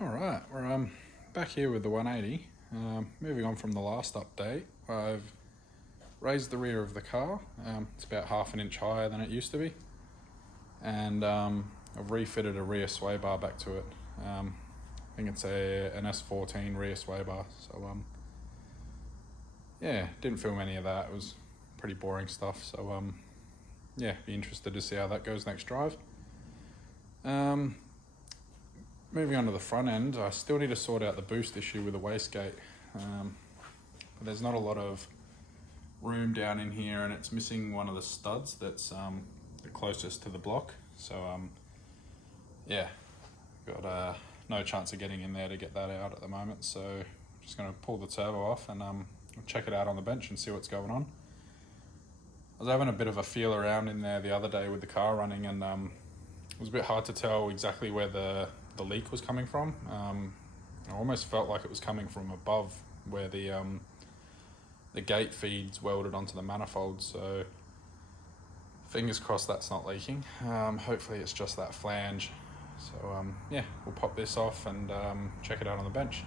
Alright, we're back here with the 180. Moving on from the last update, I've raised the rear of the car. It's about half an inch higher than it used to be. And I've refitted a rear sway bar back to it. I think it's an SR20 rear sway bar. So yeah, didn't film any of that. It was pretty boring stuff. So yeah, be interested to see how that goes next drive. Moving on to the front end, I still need to sort out the boost issue with the wastegate. There's not a lot of room down in here, and it's missing one of the studs that's the closest to the block. So yeah, got no chance of getting in there to get that out at the moment. So I'm just going to pull the turbo off and check it out on the bench and see what's going on. I was having a bit of a feel around in there the other day with the car running, and it was a bit hard to tell exactly where the leak was coming from. I almost felt like it was coming from above where the gate feeds welded onto the manifold. So fingers crossed that's not leaking. Hopefully it's just that flange. So yeah, we'll pop this off and check it out on the bench.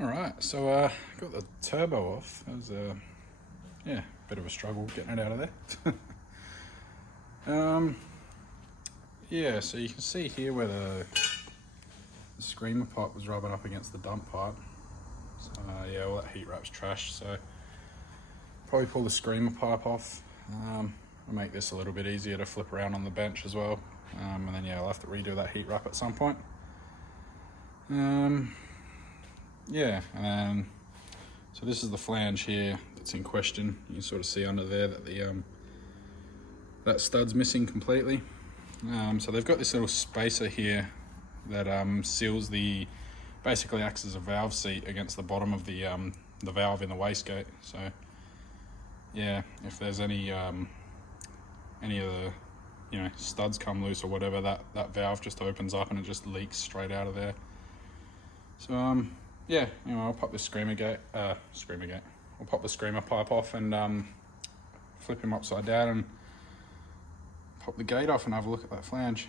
Alright, so got the turbo off. It was a bit of a struggle getting it out of there. Yeah, so you can see here where the screamer pipe was rubbing up against the dump pipe. So yeah, all that heat wrap's trash, so probably pull the screamer pipe off. I'll make this a little bit easier to flip around on the bench as well. And then yeah, I'll have to redo that heat wrap at some point. Yeah, and so this is the flange here that's in question. You can sort of see under there that the that stud's missing completely. So they've got this little spacer here that seals basically acts as a valve seat against the bottom of the valve in the wastegate. So yeah, if there's any of the studs come loose or whatever, that valve just opens up and it just leaks straight out of there. So yeah, I'll pop the I'll pop the screamer pipe off and flip him upside down and pop the gate off and have a look at that flange.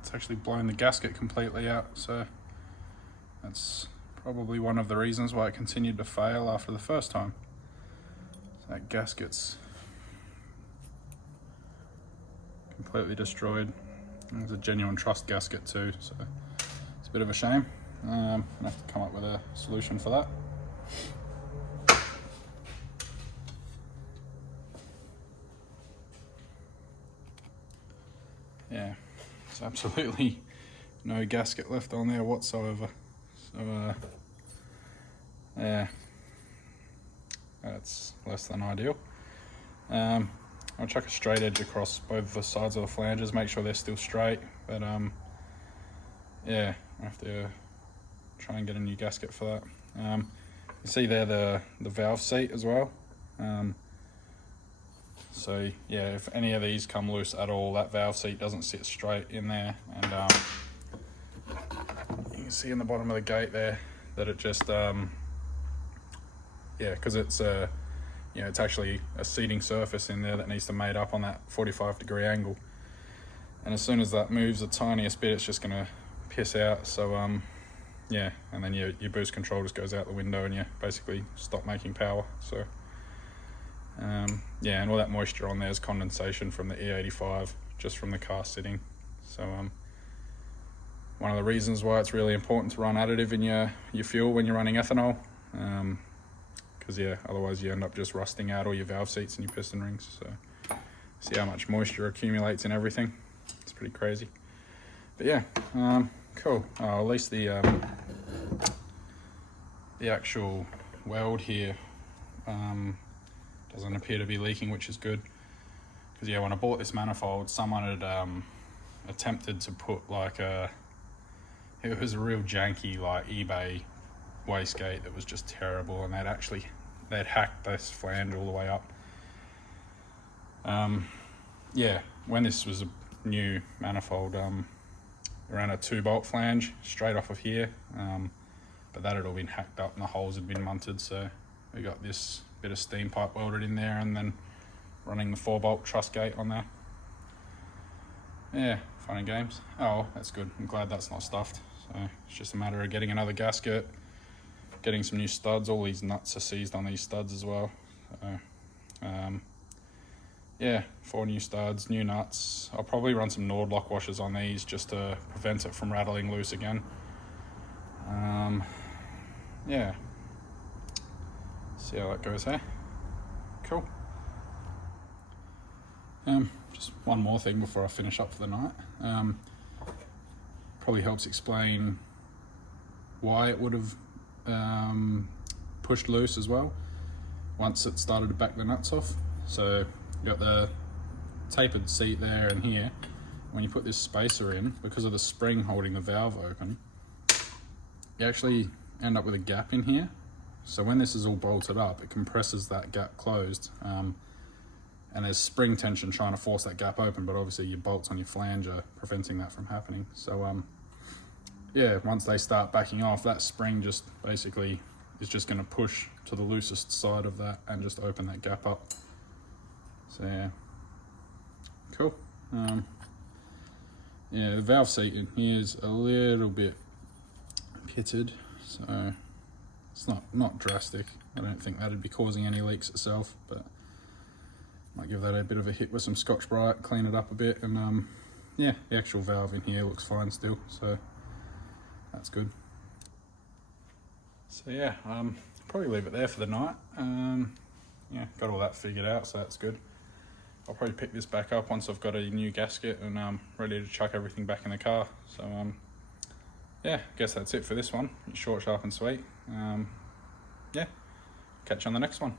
It's actually blown the gasket completely out, so that's probably one of the reasons why it continued to fail after the first time. So that gasket's completely destroyed. It's a genuine trust gasket too, so it's a bit of a shame. I'm gonna have to come up with a solution for that. Yeah, it's absolutely no gasket left on there whatsoever. So yeah, that's less than ideal. I'll chuck a straight edge across both the sides of the flanges, make sure they're still straight, but yeah, I have to try and get a new gasket for that. You see there the valve seat as well. So yeah, if any of these come loose at all, that valve seat doesn't sit straight in there, and you can see in the bottom of the gate there that it just yeah, because it's you know, it's actually a seating surface in there that needs to mate up on that 45-degree angle, and as soon as that moves the tiniest bit, it's just gonna piss out. So yeah, and then your boost control just goes out the window and you basically stop making power. So yeah, and all that moisture on there is condensation from the E85, just from the car sitting. So one of the reasons why it's really important to run additive in your fuel when you're running ethanol, because yeah, otherwise you end up just rusting out all your valve seats and your piston rings. So see how much moisture accumulates in everything. It's pretty crazy. But yeah, cool. At least the actual weld here doesn't appear to be leaking, which is good. Because yeah, when I bought this manifold, someone had attempted to put like it was a real janky like eBay wastegate that was just terrible, and they'd hacked this flange all the way up. Yeah, when this was a new manifold, ran a 2-bolt flange straight off of here, but that had all been hacked up and the holes had been munted, so we got this bit of steam pipe welded in there and then running the 4-bolt truss gate on there. Yeah, fun and games. Oh, that's good. I'm glad that's not stuffed. So it's just a matter of getting another gasket, getting some new studs. All these nuts are seized on these studs as well. So, yeah, 4 new studs, new nuts. I'll probably run some Nord lock washers on these just to prevent it from rattling loose again. Yeah, see how that goes, hey? Cool. Just one more thing before I finish up for the night. Probably helps explain why it would have pushed loose as well once it started to back the nuts off. So you got the tapered seat there and here. When you put this spacer in, because of the spring holding the valve open, you actually end up with a gap in here. So when this is all bolted up, it compresses that gap closed, and there's spring tension trying to force that gap open, but obviously your bolts on your flange are preventing that from happening. So yeah, once they start backing off, that spring just basically is just going to push to the loosest side of that and just open that gap up. So yeah, cool. Yeah, the valve seat in here is a little bit pitted, so it's not drastic. I don't think that'd be causing any leaks itself, but might give that a bit of a hit with some Scotch-Brite, clean it up a bit, and yeah, the actual valve in here looks fine still, so that's good. So yeah, probably leave it there for the night. Yeah, got all that figured out, so that's good. I'll probably pick this back up once I've got a new gasket and ready to chuck everything back in the car. So yeah, I guess that's it for this one. Short, sharp and sweet. Yeah, catch you on the next one.